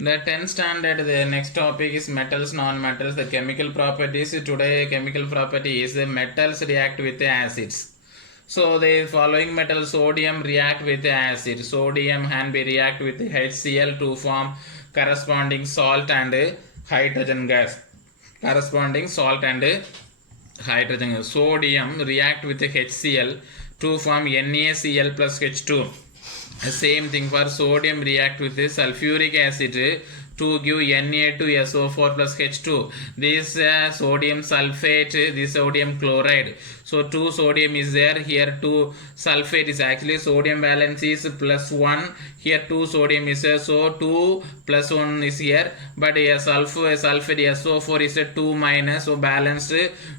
The 10th standard, the next topic is metals, non-metals, the chemical properties. Today, chemical property is the metals react with acids. So, the following metal sodium react with acid. Sodium can be react with HCl to form corresponding salt and hydrogen gas. Corresponding salt and hydrogen gas. Sodium react with HCl to form NaCl plus H2. Same thing for sodium react with the sulfuric acid to give Na2SO4 plus H2. This sodium sulfate, this sodium chloride. So 2 sodium is there, here 2 sulfate is actually sodium valence is +1, here 2 sodium is there, so 2 plus 1 is here, but here sulfate SO4 is a 2 minus, so balanced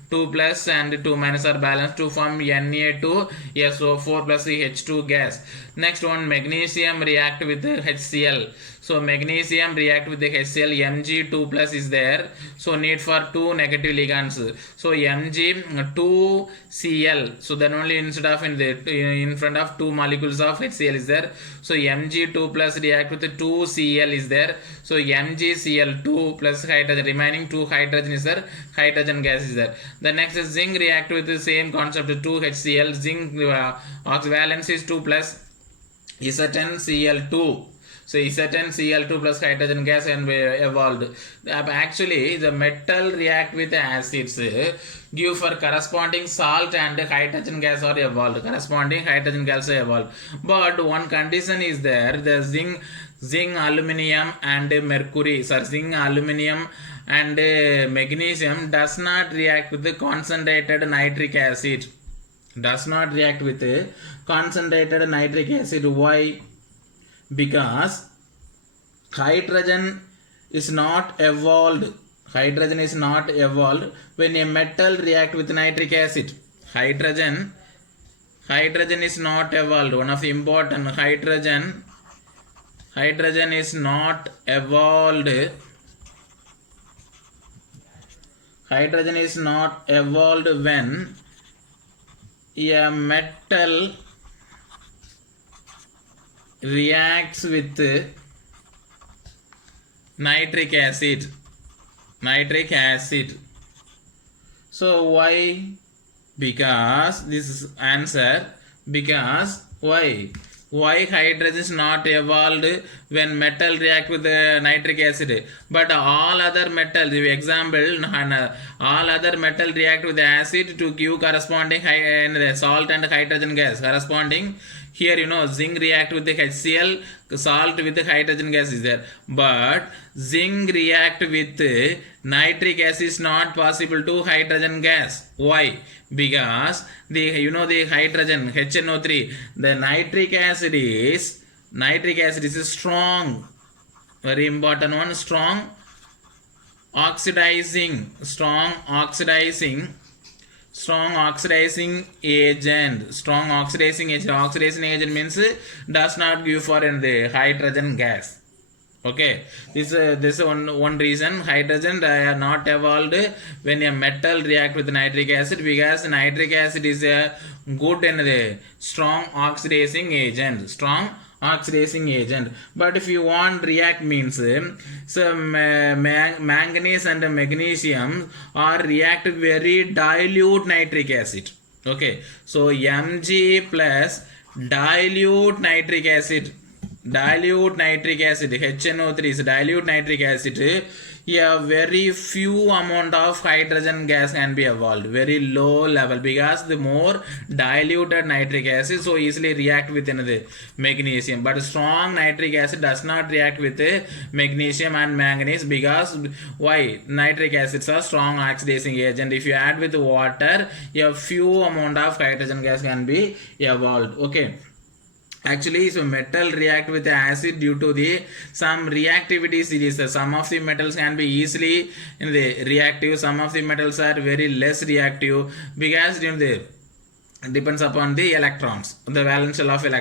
2 plus and 2 minus are balanced to form Na2SO4 plus H2 gas. Next one, magnesium react with the HCl. So magnesium react with the HCl, Mg2 plus is there, so need for 2 negative ligands. So Mg2Cl, so then only instead of in front of 2 molecules of HCl is there, so Mg2 plus react with the 2Cl is there, so MgCl2 plus hydrogen, remaining 2 hydrogen is there, hydrogen gas is there. The next is zinc react with the same concept, 2 HCl, zinc valence is 2 plus Zn Cl2. So Zn Cl2 plus hydrogen gas and evolved. Actually, the metal react with acids give for corresponding salt and hydrogen gas are evolved. Corresponding hydrogen gas are evolved. But one condition is there: the zinc, aluminum, and mercury. Zinc, aluminum, and magnesium does not react with the concentrated nitric acid. Does not react with concentrated nitric acid. Why? Because hydrogen is not evolved. Hydrogen is not evolved when a metal react with nitric acid. Hydrogen is not evolved. One of the important hydrogen is not evolved. Hydrogen is not evolved when a metal reacts with nitric acid. So why? Because this is answer. Because why hydrogen is not evolved when metal react with the nitric acid, but all other metals, example, all other metal react with the acid to give corresponding salt and hydrogen gas. Corresponding here, zinc react with the HCl, salt with the hydrogen gas is there, but zinc react with nitric acid is not possible to hydrogen gas. Why? Because the hydrogen HNO3, the nitric acid is strong, very important one, strong oxidizing agent. Oxidizing agent means does not give for the hydrogen gas. Okay, this is one reason hydrogen are not evolved when a metal react with nitric acid, because nitric acid is a good and the strong oxidizing agent. But if you want react means, so manganese and magnesium are react very dilute nitric acid. Okay, so Mg plus dilute nitric acid, HNO3 is dilute nitric acid, a very few amount of hydrogen gas can be evolved, very low level, because the more diluted nitric acid so easily react with the magnesium, but strong nitric acid does not react with magnesium and manganese. Because why? Nitric acids are strong oxidizing agent. If you add with water, a few amount of hydrogen gas can be evolved. Okay, actually, so metal react with the acid due to the some reactivity series. Some of the metals can be easily reactive, some of the metals are very less reactive, because depends upon the electrons, the valence shell of electrons.